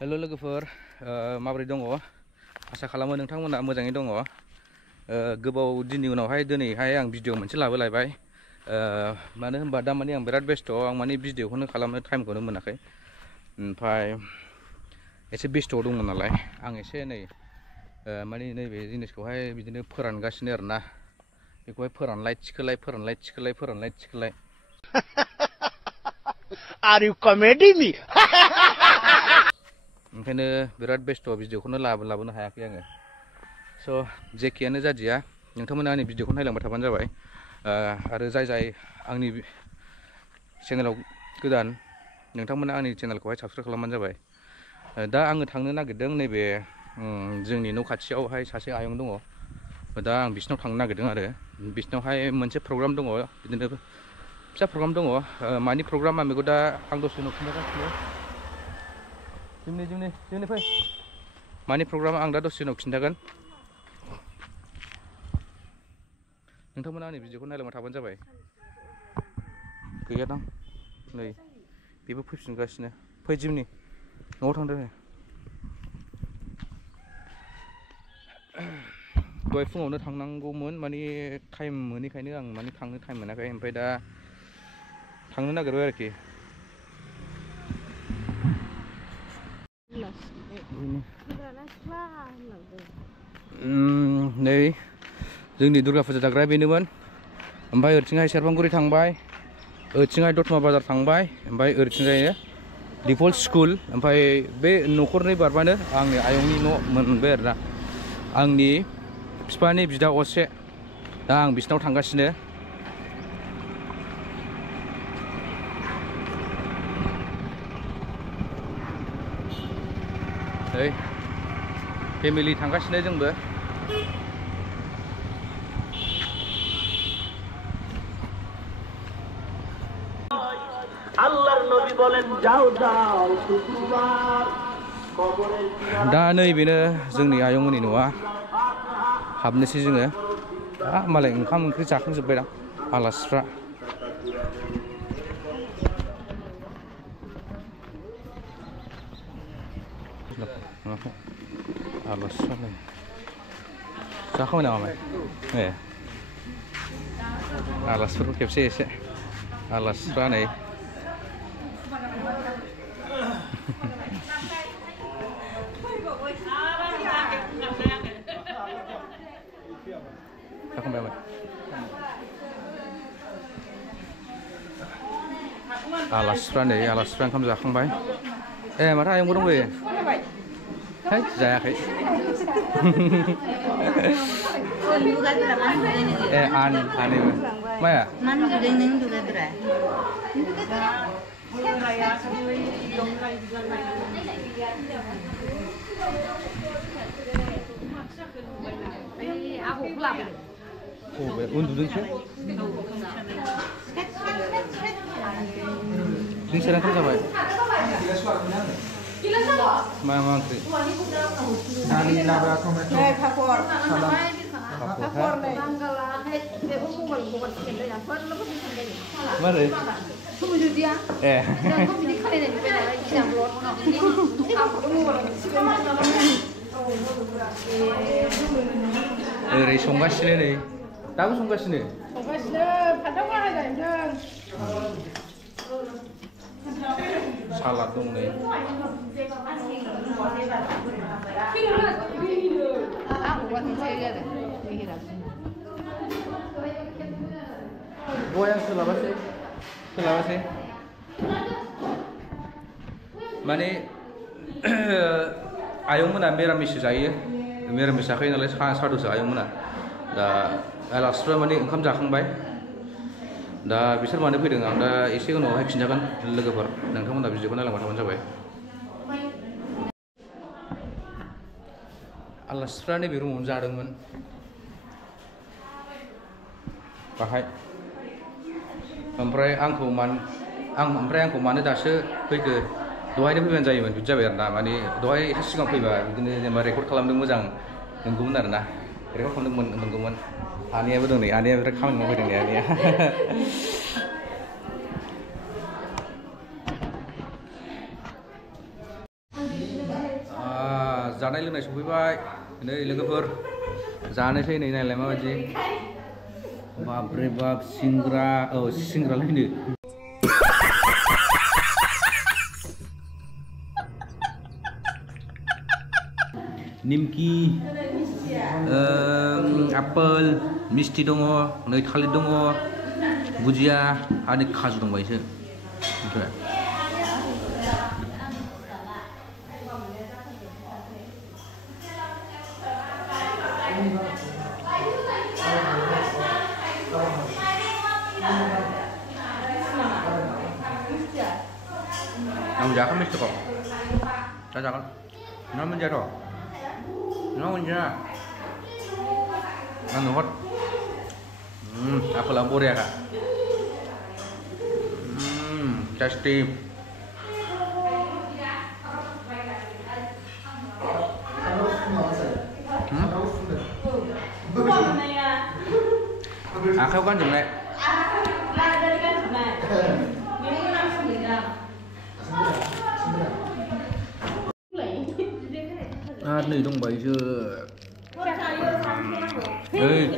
Hello लोगोफोर माबोरै दङ आसा खालामो नोंथांमोना मोजाङै दङ गोबाव दिननि उनावहाय दिनैहाय आं भिडिअ मोनसे लाबोलायबाय मानो होनबा दा माने आं बिराद बेस्थ आं माने भिडिअखौनो खालामनो टाइमखौनो मोनाखै ओमफ्राय एसे बेस्थ दंमोन नालाय आं एसे नै माने नैबे जिनिसखौहाय बिदिनो फोरानगासिनो आरोना बेखौहाय फोरानलाय थिखोलाय Are you comedy me? ओंखायनो बिराद बेस्थ भिडिअखौनो लाबोनो हायाखै आङो स' जेखियानो जादिया नोंथांमोना आंनि भिडिअखौ नायलांबाय थाबानो जाबाय आरो जाय आंनि चेनेलाव गोदान नोंथांमोना आंनि चेनेलखौहाय साबस्क्राइब खालामबानो जाबाय दा आङो थांनो नागिरदों नैबे जोंनि न' खाथियावहाय सासे आयं दङ दा आं बिसिनाव थांनो नागिरदों आरो बिसिनावहाय मोनसे प्रग्राम दङ बिदिनो फिसा प्रग्राम दङ मानि प्रग्राम आं बेखौ दा आं दसे उनाव खिन्थागासिनो जोंनि फै मानि प्रग्राम आं दा दसे उनाव खिन्थागोन नोंथांमोना आंनि भिडिअखौ नायलांबाय थाबानो जाबाय गैया दां नै बेबो फैफिनगासिनो फै जिमनि न'आव थांदो दहाय फुङावनो थांनांगौमोन माने टाइम मोनैखायनो आं माने थांनो टाइम मोनाखै ओमफ्राय दा थांनो नागिरबाय आरोखि नै जोंनि दुर्गा फुजा जाग्राया बेनोमोन ओमफ्राय ओरैथिंहाय सेरफांगुरि थांबाय ओरैथिंहाय दतमा बाजार थांबाय ओमफ्राय ओरैथिंजाय दिफल्ट स्कुल ओमफ्राय बे न'खरनै बारबानो आंनि आयंनि न' मोनबाय आरोना आंनि बिफानि बिदा असे दा आं बिसिनाव थांगासिनो फेमिलि थांगासिनो जोंबो दा नैबेनो जोंनि आयंमोननि न'आ हाबनोसै जोङो मालाय ओंखाम ओंख्रि जाखांजोब्बायदां आलासिफ्रा आलासिफ्रालाय जाखांबाय नामा आलासिफोरखौ खेबसे एसे आलासिफ्रा नै जाखांबाय आलासिफ्रा नै आलासिफ्रा ओंखाम जाखांबाय माथो आयंबो दंबायो है जायाखै आनैबो माया उन्दुदोंसो नोंसोर ओंखाम जाबाय मा ओंख्रि दालि लाब्रा टमेट' पापर मारै ओरै संगासिनो नै दाबो संगासिनो फान्थाव बाहाय गायदों सालाद दं नै गय आं सोलाबासै माने आयंमोना मिरामिससो जायो मिरामिस जाखायो नालाय सादुसो आयंमोना दा आलासिफ्रा माने ओंखाम जाखांबाय दा बिसोर मानो फैदों आं दा एसे उनावहाय खिन्थागोन लोगोफोर नोंथांमोना भिडिअखौ नायलांबाय थाबानो जाबाय आलासिफ्रा नैबे रुमावनो जादोंमोन बाहाय ओमफ्राय आंखौ मानो दासो फैखो दहायनो फैबानो जायोमोन बिदि जाबाय आरोना माने दहाय एसे सिगां फैबा बिदिनो जेनेबा रेकर्ड खालामनो मोजां मोनगौमोन आरोना रेकर्ड खालामनो मोनगौमोन आनैयाबो दं नै आनैया बिराद खामानि मावफैदों नै आनैया जानाय लोंनाय सफैबाय नै लोगोफोर जानोसै नै नायलाय माबायदि बाप रे बाप सिंग्रा सिंग्रालायनो निमकी आपेल मिस्टी दङ नै थालिर दङ भुजिया आरो खाजु दंबायसो ओमफ्राय Ang jakan misto kok. Jakan. Naman jaro. Naman jaro. Ang hot. Apa lampur ya kak? Tasty. Kau kan jumlah. Này đông bấy chưa? Ê,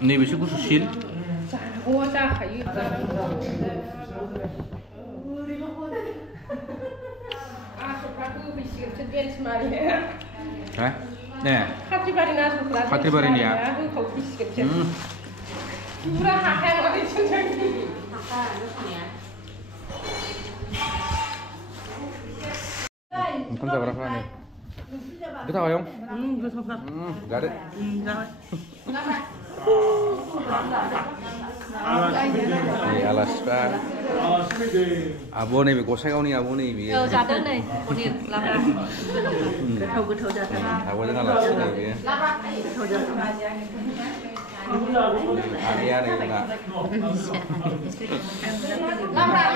này bị sức xin. Hả? Nè. Fatri barin ya. Không sao đâu này. Biết thôi không? Gà đấy. Này Alaska. Abo này bị có sai không này abo này bị. Dạ đơn này, con đi làm ra. Cứ thâu ra. Abo dengan Alaska này bị. Thâu ra. Ania này juga.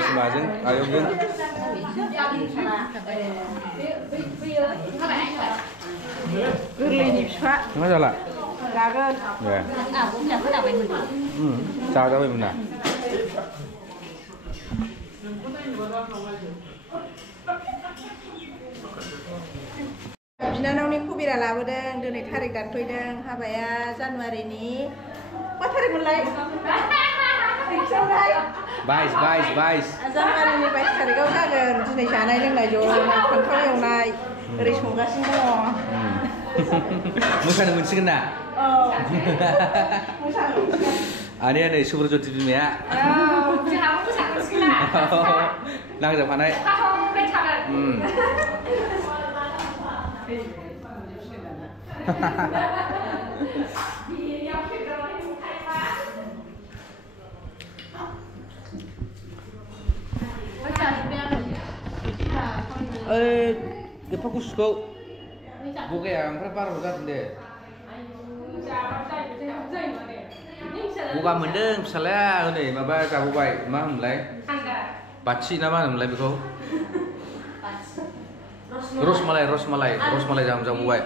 Semajeng, ayo Bun. Enggak salah. Ya. Sao cho mình nào. बिनानावनि खबिरा लाबोदों दिनै थारिख दानफैदों हाबाया जानुवारिनि मा थारिख मोनलाय 22 जानुवारिनि 22 थारिखआव जागोन दिनै जानाय लोंनाय ज' फान्थाव एवनाय ओरै संगासिनो दङ मोसानो मोनसिगोन ना मोसानो आनिया नै सुब्रज्योति बिमाया जोंहाबो मोसानो मोनसिगोन ना नांजाबफानाय Depan kusko, bukan yang prepare udah deh. Bukan mendeng, misalnya ini, maba kamu baik, mah mulai. Paci nama mulai begitu. Rosmalai jam baik.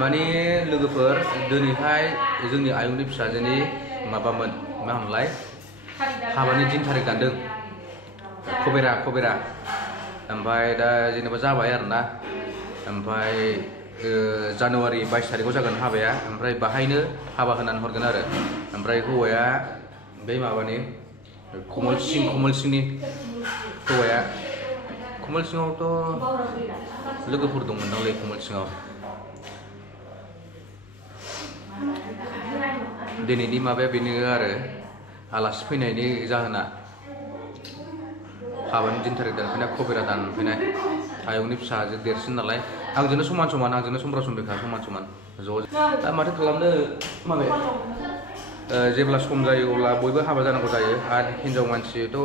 Mani logofer, dunihai, जोंनि आयंनि फिसाजोनि माबामोन मा होनलाय हाबानि दिन थारिख दानदों खबेरा ओमफ्राय दा जेनेबा जाबाय आरोना ओमफ्राय जानुवारि 22 थारिखआव जागोन हाबाया ओमफ्राय बाहायनो हाबा होनानै हरगोन आरो ओमफ्राय हौवाया बै माबानि कमल सिंनि हौवाया कमल सिङावथ' लोगोफोर दंमोन नालाय कमल सिङाव दिनैनि माबाया बेनो आरो आलासि फैनायनि जाहोना हाबानि दिन थारिख दानफैनाय खबेरा दानफैनाय आयंनि फिसाजो देरसिन नालाय आंजोंनो समान आंजोंनो समब्रा समबिखा समान ज' दा माथो खालामनो माबे जेब्ला सम जायो अब्ला बयबो हाबा जानांगौ जायो आरो हिनजाव मानसिथ'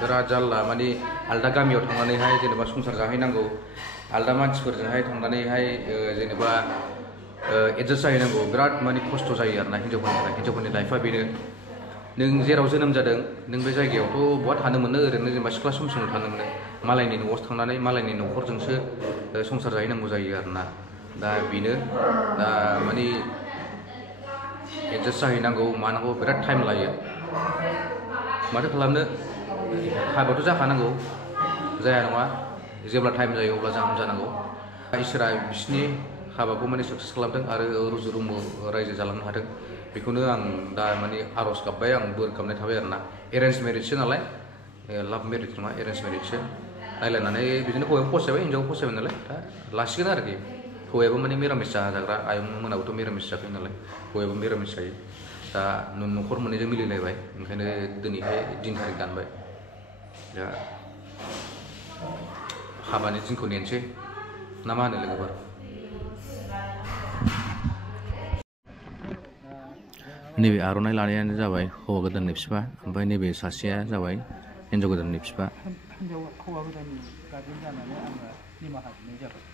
बिराद जारला माने आलदा गामियाव थांनानैहाय जेनेबा संसार जाहैनांगौ आलदा मानसिफोरजोंहाय थांनानैहाय जेनेबा एडजास्ट जाहैनांगौ बिराद माने खस्थ' जायो आरोना हिनजावफोरनि लाइफआ बेनो नों जेराव जोनोम जादों नों बे जायगायावथ' बहा थानो मोनो ओरैनो जेनेबा सिख्ला समसिमल' थानो मोनो मालायनि न'आवसो थांनानै मालायनि न'खरजोंसो संसार जाहैनांगौ जायो आरोना दा बेनो दा माने एडजास्ट जाहैनांगौ मानांगौ बिराद टाइम लायो माथो खालामनो हाबाथ' जाखानांगौ जाया नङा जेब्ला टाइम जायो अब्ला जानांगौ इसोरा बिसिनि हाबाखौ माने साक्सेस खालामदों आरो रुजु रुमु रायजो जालांनो हादों बेखौनो आं दा माने आर'ज गाबबाय आं बोर गाबनाय थाबाय आरोना एरेन्ज मेरिजसो नालाय लाभ मेरिज नङा एरेन्ज मेरिजसो रायलायनानै बिदिनो हौवायाबो फसायबाय हिन्जावबो फसायबाय नालाय दा लासिगोन आरोखि हौवायाबो माने मिरामिस जाग्रा आयंमोनाबोथ' मिरामिस जाखायो नालाय हौवायाबो मिरामिस जायो दा न'खर मोननैजों मिलायलायबाय ओंखायनो दिनैहाय दिन थारिख दानबाय दा हाबानि दिनखौ नेनोसै ना मा होनो लोगोफोर नैबे आर'नाइ लानायानो जाबाय हौवा गोदाननि बिफा ओमफ्राय नैबे सासेया जाबाय हिन्जाव गोदाननि बिफा हौवा गोदाननि गार्जेन जानानै आङो निमाहा बिनाय जाबाय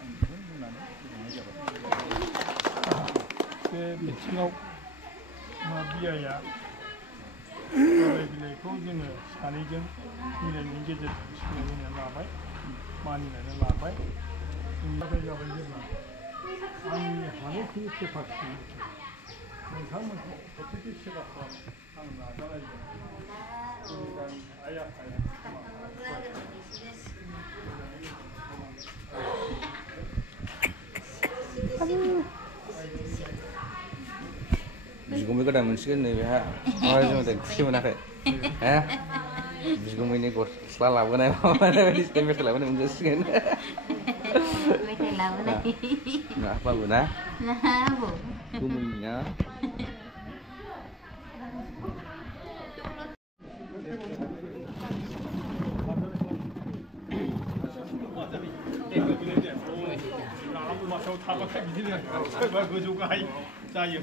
आं बेखौ बुंनानै गोजोननाय जाबाय बे बिथिङाव बियाया रादाय बिलाइखौ जोङो सानैजों मिलायनायनि गेजेरजों सोलायलायनानै लाबाय मानिनानै लाबाय जों जाबाय जेब्ला आंनि हानायखिनि केपासिटि नोंथांमोनखौ प्रटेक्टि सेवा खालामनो आं नाजानायजों जोंनि गामि आइ आफाया बिगुमै गोदान मोनसिगोन नैबेहा जों खुसि मोनाखै बिगुमैनि गस्ला लाबोनाय माबानाय बायदिसिना मेथाइ लाबोनाय मोनजासिगोन मेथाइ लाबोनाय ना बाबु ना आबौ गुमैनिया मासाव थाबाथाय बिदिनो सोरबा गोजौ गाहाय जायो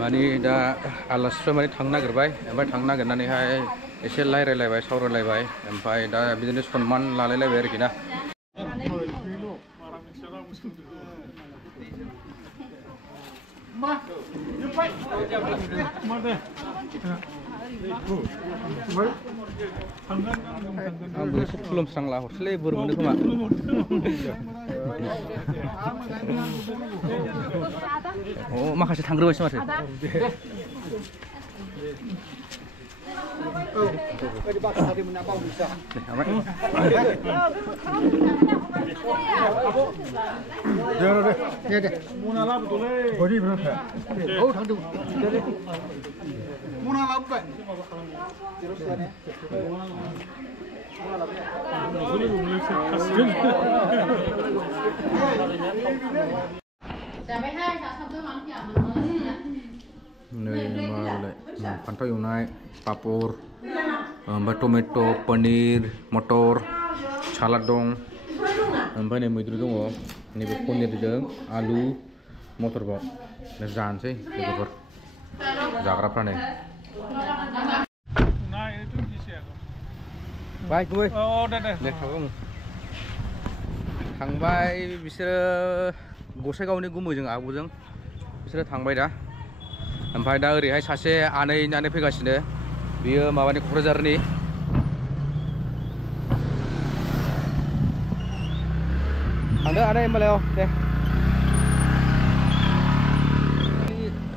माने दा आलासिफ्रा माने थांनो नागिरबाय ओमफ्राय थांनो नागिरनानैहाय एसे रायलायलायबाय सावरायलायबाय ओमफ्राय दा बिदिनो सनमान लालायलायबाय आरोखि ना आंबो एसे खुलुमस्रांला हरसैलै बोर मोनो खोमा अ माखासे थांग्रोबायसो माथो मना लाबोदोंलै औ थांदों मना लाबोबाय नै माबालाय फान्थाव एवनाय पापर ओमफ्राय टमेट' पनिर मटर सालाद दं ओमफ्राय नै मैद्रु दङ नैबे पनिरजों आलु मटरबाव जानोसै लोगोफोर जाग्राफ्रा नै बाय गुबै दे थांबाय बिसोरो गसाइगावनि गुमैजों आब'जों बिसोरो थांबाय दा ओमफ्राय दा ओरैहाय सासे आनै फैगासिनो बियो माबानि क'क्राझारनि थांदो आनै होमबालाय दे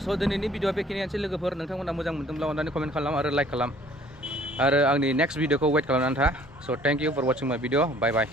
स' दिनैनि भिडिअआ बेखिनियानोसै लोगोफोर नोंथांमोना मोजां मोनदोंब्ला अननानै कमेन्ट खालाम आरो लाइक खालाम आरो आंनि नेक्स्ट भिडिअखौ वेट खालामनानै था स' थेंक इउ फर वाचिं माय भिडिअ बाय बाय